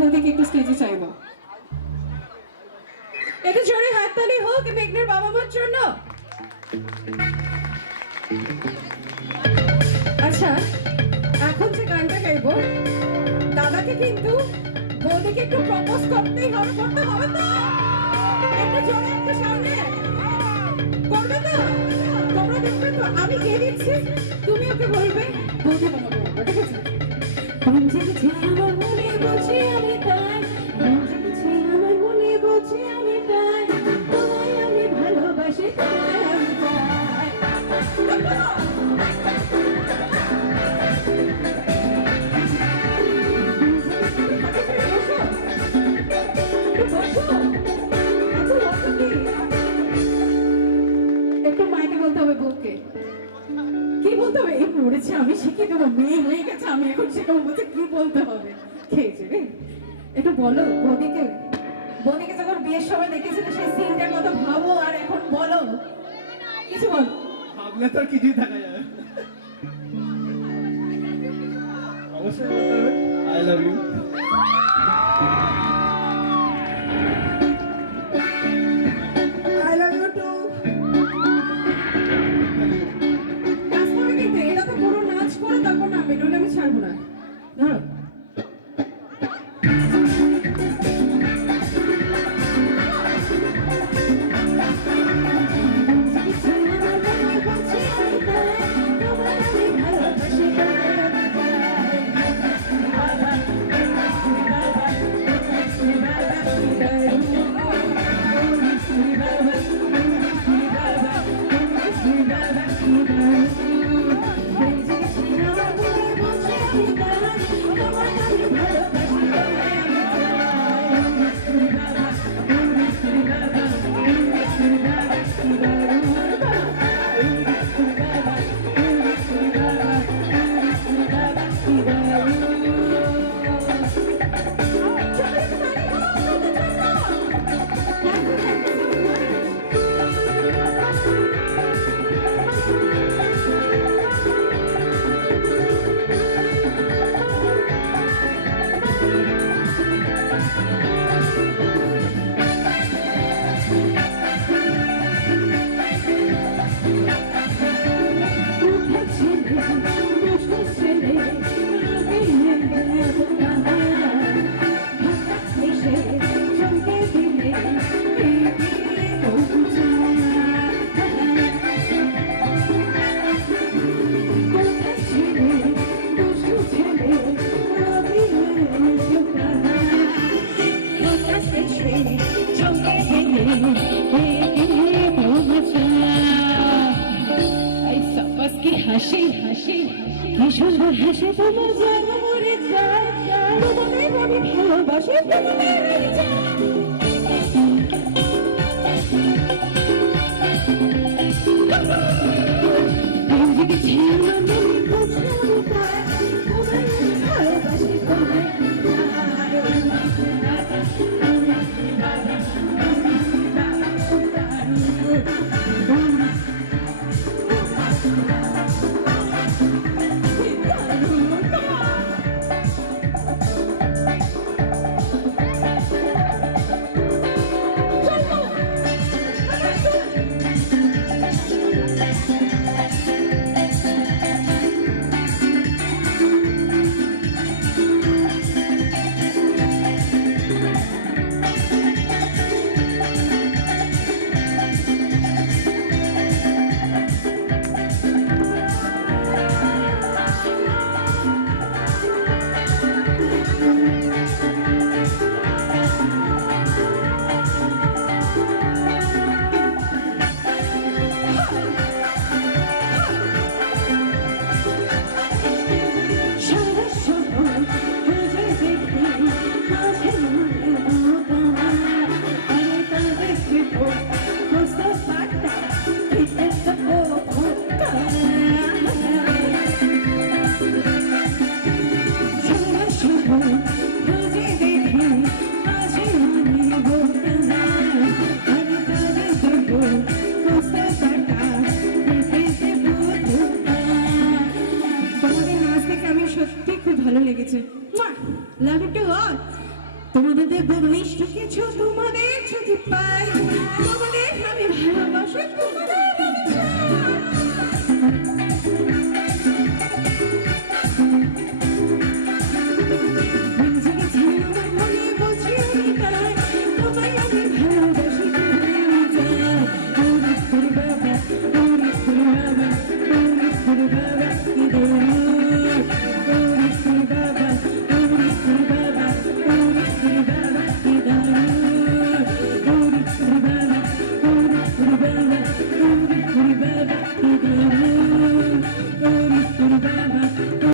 বৌদিকে একটু স্টেজে চাইবো। একটু জোরে হাততালি হোক মেঘনার বাবা মার জন্য। আচ্ছা, এখন যে গানটা গাইবো দাদাকে কিন্তু বৌদিকে একটু প্রপোজ করতেই হবে, করতে হবে তো? একটু জোরে, একটু সামনে করবে তো? তোমরা দেখবে তো আমি কে দিচ্ছি, তুমি ওকে বলবে বৌদি বাবা বলবে, ঠিক আছে? মন জেগেছে আমার মনে বলছি আমি তাই, মন জেগেছে আমার মনে বলছি আমি তাই, তোমায় আমি ভালোবাসি, তোমায় আমি চাই। একটু মাইকে বলতে হবে বউকে, কি বলতে হবে? এই পড়েছে আমি শিখে দেবো, মেয়ে হয়ে গেছে আমি এখন শেখাবো, বলছে কি বলতে হবে। খেয়েছে রে, একটু বলো বৌদিকে, বৌদিকে যখন বিয়ের সময় দেখেছিলে সেই সিনটার কথা ভাবো আর এখন বলো, কিছু বলো। ভাবলে তো আর কিছুই থাকা যাবে। অবশ্যই বলতে হবে I love you. I love you too. নাচ করবে কিন্তু, এটা তো পুরো নাচ করে তারপর নামবে, নইলে আমি ছাড়বো না। ধরো হাসি হাসি কি সুন্দর হাসি, তোমার যেন মরে যায়, তোমাকে আমি ভালোবাসি, তোমাকে আমি চাই। ভালো লেগেছে, লাভ ইউ টু অল। তোমাদের দেব মিষ্টি কিছু, তোমাদের যদি পাই, তোমাদের আমি ভালোবাসি তোমাদের।